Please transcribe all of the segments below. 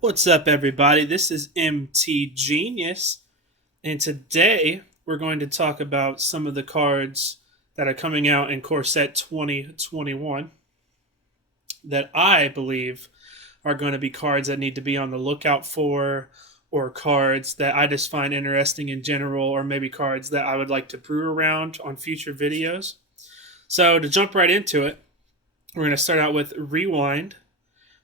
What's up, everybody? This is MTGenius, and today we're going to talk about some of the cards that are coming out in Core Set 2021 that I believe are going to be cards that need to be on the lookout for, or cards that I just find interesting in general, or maybe cards that I would like to brew around on future videos. So, to jump right into it, we're going to start out with Rewind.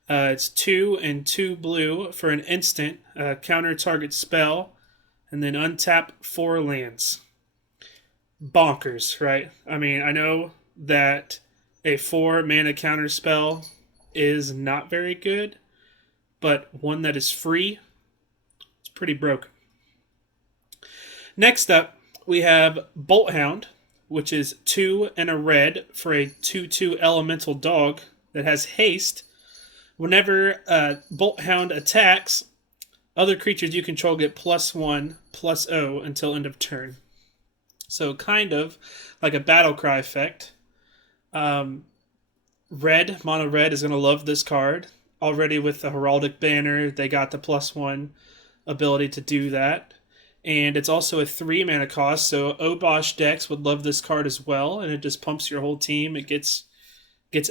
It's 2 and 2 blue for an instant, counter target spell, and then untap 4 lands. Bonkers, right? I mean, I know that a 4 mana counter spell is not very good, but one that is free, it's pretty broken. Next up, we have Bolt Hound, which is 2 and a red for a 2/2 elemental dog that has haste. Whenever Bolt Hound attacks, other creatures you control get +1/+0 until end of turn. So kind of like a battle cry effect. Mono red is going to love this card. Already with the Heraldic Banner, they got the +1 ability to do that. And it's also a 3 mana cost, so Obosh decks would love this card as well, and it just pumps your whole team. It gets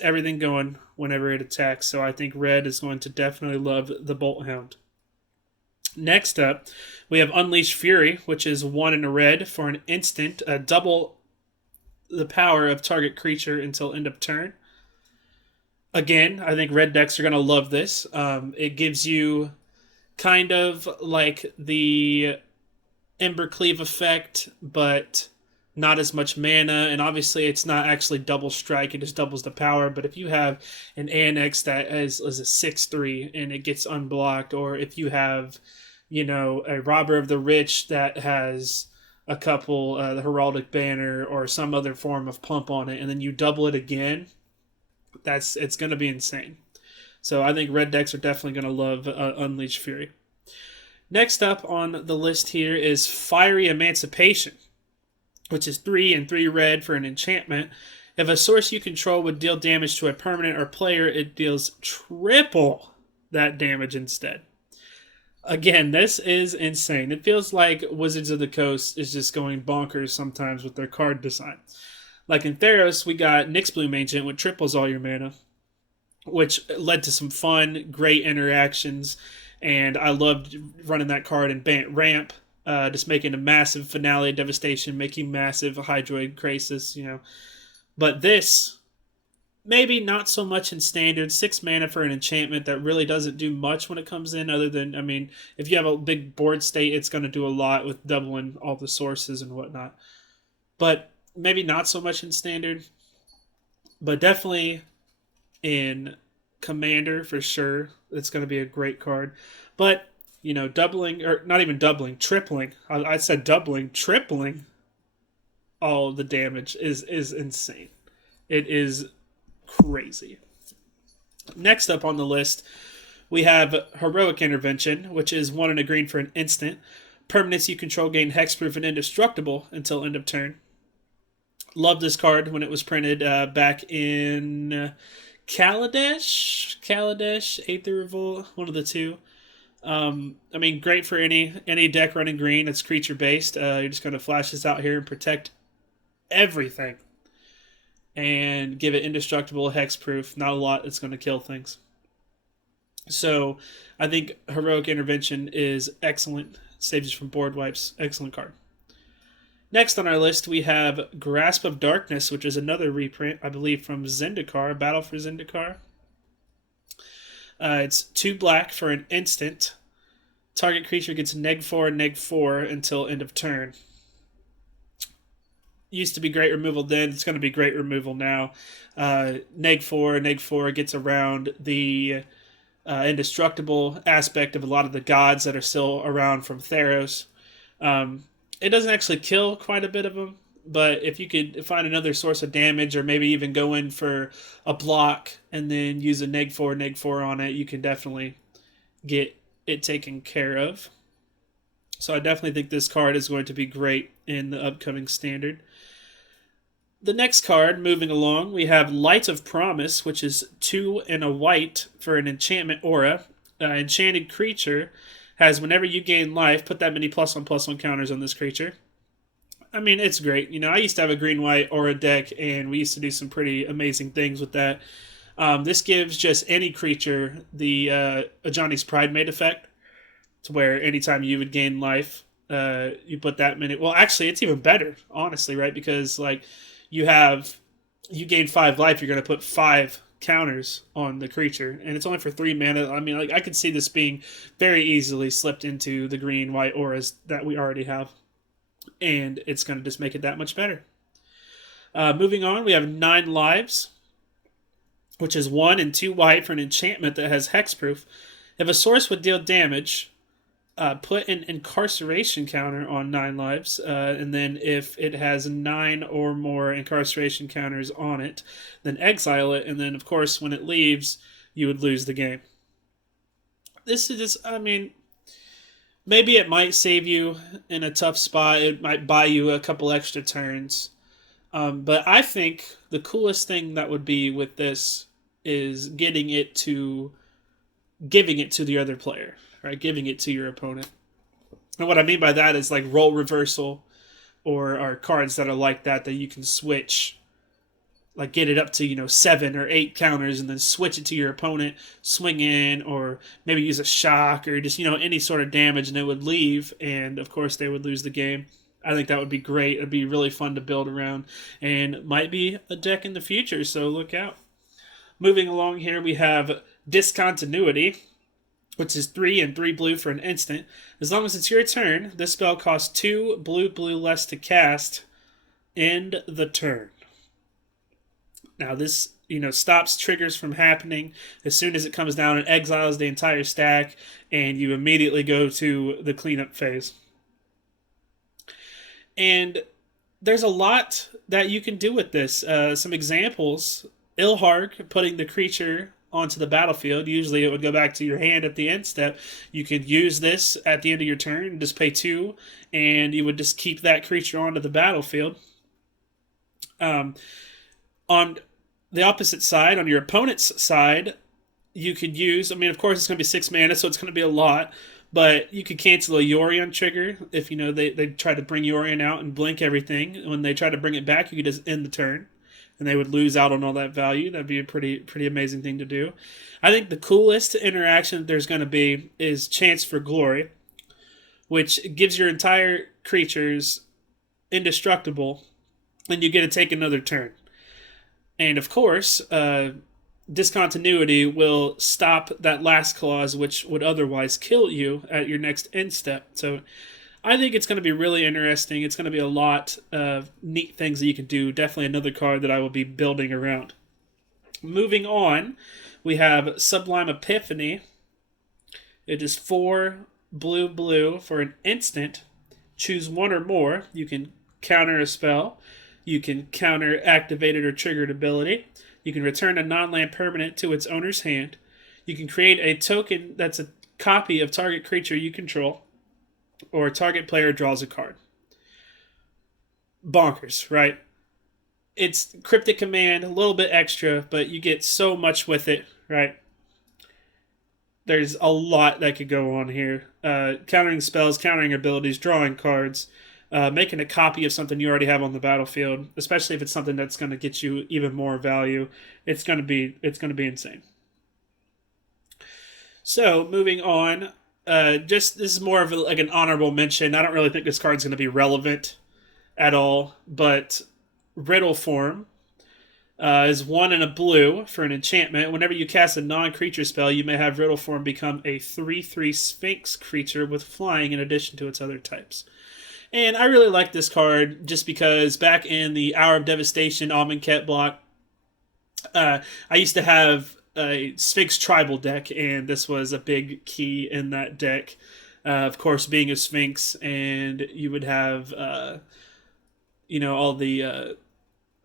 everything going whenever it attacks, so I think red is going to definitely love the Bolt Hound. Next up, we have Unleash Fury, which is 1 in a red for an instant, double the power of target creature until end of turn. Again, I think red decks are going to love this. It gives you kind of like the Embercleave effect, but not as much mana, and obviously it's not actually double strike, it just doubles the power. But if you have an Annex that is a 6/3 and it gets unblocked, or if you have, a Robber of the Rich that has a couple, the Heraldic Banner or some other form of pump on it, and then you double it again, it's going to be insane. So I think red decks are definitely going to love Unleash Fury. Next up on the list here is Fiery Emancipation, which is 3 and 3 red for an enchantment. If a source you control would deal damage to a permanent or player, it deals triple that damage instead. Again, this is insane. It feels like Wizards of the Coast is just going bonkers sometimes with their card design. Like in Theros, we got Nyxbloom Ancient, which triples all your mana, which led to some fun, great interactions, and I loved running that card in Bant Ramp. Just making a massive Finale Devastation, making massive Hydroid Crisis, But this, maybe not so much in Standard. 6 mana for an enchantment that really doesn't do much when it comes in, other than, if you have a big board state, it's going to do a lot with doubling all the sources and whatnot. But maybe not so much in Standard. But definitely in Commander, for sure. It's going to be a great card. But doubling, or not even doubling, tripling. I said doubling, tripling all the damage is insane. It is crazy. Next up on the list, we have Heroic Intervention, which is 1 in a green for an instant. Permanents you control gain hexproof and indestructible until end of turn. Loved this card when it was printed back in Kaladesh, 8th Revolt, one of the two. Great for any deck running green. It's creature based. You're just going to flash this out here and protect everything, and give it indestructible, hexproof. Not a lot. It's going to kill things. So I think Heroic Intervention is excellent. Saves you from board wipes. Excellent card. Next on our list, we have Grasp of Darkness, which is another reprint, I believe, from Zendikar, Battle for Zendikar. It's 2 black for an instant. Target creature gets -4/-4 until end of turn. Used to be great removal then. It's going to be great removal now. -4 gets around the indestructible aspect of a lot of the gods that are still around from Theros. It doesn't actually kill quite a bit of them, but if you could find another source of damage, or maybe even go in for a block and then use a -4/-4 on it, you can definitely get it taken care of. So I definitely think this card is going to be great in the upcoming Standard. The next card, moving along, we have Light of Promise, which is 2 and a white for an enchantment aura. enchanted creature has whenever you gain life, put that many +1/+1 counters on this creature. I mean, it's great. You know, I used to have a green-white aura deck, and we used to do some pretty amazing things with that. This gives just any creature the Ajani's Pridemate effect, to where anytime you would gain life, you put that many. Well, actually, it's even better, honestly, right? Because like you gain 5 life, you're going to put 5 counters on the creature, and it's only for 3 mana. I mean, like I could see this being very easily slipped into the green-white auras that we already have, and it's going to just make it that much better. Moving on, we have 9 lives, which is 1 and 2 white for an enchantment that has hexproof. If a source would deal damage, put an incarceration counter on 9 lives, and then if it has 9 or more incarceration counters on it, then exile it, and then of course when it leaves, you would lose the game. This is just, I mean, maybe it might save you in a tough spot. It might buy you a couple extra turns. But I think the coolest thing that would be with this is giving it to the other player, right? Giving it to your opponent. And what I mean by that is like role reversal or cards that are like that you can switch, like get it up to 7 or 8 counters and then switch it to your opponent, swing in, or maybe use a shock or just any sort of damage, and it would leave, and of course they would lose the game. I think that would be great. It'd be really fun to build around, and might be a deck in the future, so look out. Moving along here, we have Discontinuity, which is 3 and 3 blue for an instant. As long as it's your turn, this spell costs 2 blue less to cast. End the turn. Now this, stops triggers from happening. As soon as it comes down, it exiles the entire stack, and you immediately go to the cleanup phase. And there's a lot that you can do with this. Some examples: Ilharg, putting the creature onto the battlefield. Usually it would go back to your hand at the end step. You could use this at the end of your turn, just pay 2, and you would just keep that creature onto the battlefield. On the opposite side, on your opponent's side, you could use, of course it's going to be 6 mana, so it's going to be a lot, but you could cancel a Yorion trigger if, they try to bring Yorion out and blink everything. When they try to bring it back, you could just end the turn, and they would lose out on all that value. That'd be a pretty amazing thing to do. I think the coolest interaction that there's going to be is Chance for Glory, which gives your entire creatures indestructible, and you get to take another turn. And of course, Discontinuity will stop that last clause, which would otherwise kill you at your next end step. So I think it's going to be really interesting. It's going to be a lot of neat things that you can do. Definitely another card that I will be building around. Moving on, we have Sublime Epiphany. It is 4 blue for an instant. Choose 1 or more. You can counter a spell. You can counter activated or triggered ability. You can return a non-land permanent to its owner's hand. You can create a token that's a copy of target creature you control, or target player draws a card. Bonkers, right? It's Cryptic Command, a little bit extra, but you get so much with it, right? There's a lot that could go on here. Countering spells, countering abilities, drawing cards, making a copy of something you already have on the battlefield, especially if it's something that's going to get you even more value. It's going to be insane. So moving on, this is more of like an honorable mention. I don't really think this card's going to be relevant at all, but Brittle Form is 1 and a blue for an enchantment. Whenever you cast a non-creature spell, you may have Brittle Form become a 3/3 Sphinx creature with flying in addition to its other types. And I really like this card just because back in the Hour of Devastation Amonkhet block, I used to have a Sphinx tribal deck, and this was a big key in that deck. Of course, being a Sphinx, and you would have, all the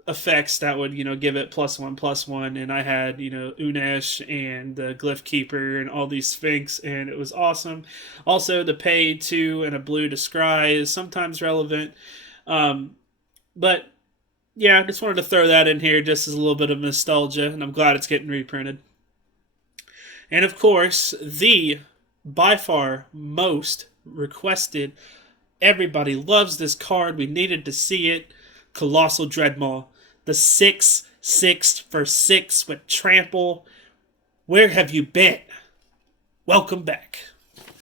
effects that would, give it +1/+1. And I had, Unesh and the Glyph Keeper and all these Sphinx, and it was awesome. Also, the pay 2 and a blue to scry is sometimes relevant. But yeah, just wanted to throw that in here just as a little bit of nostalgia, and I'm glad it's getting reprinted. And of course, the by far most requested, everybody loves this card, we needed to see it, Colossal Dreadmaw. The 6/6 for 6 with trample. Where have you been? Welcome back.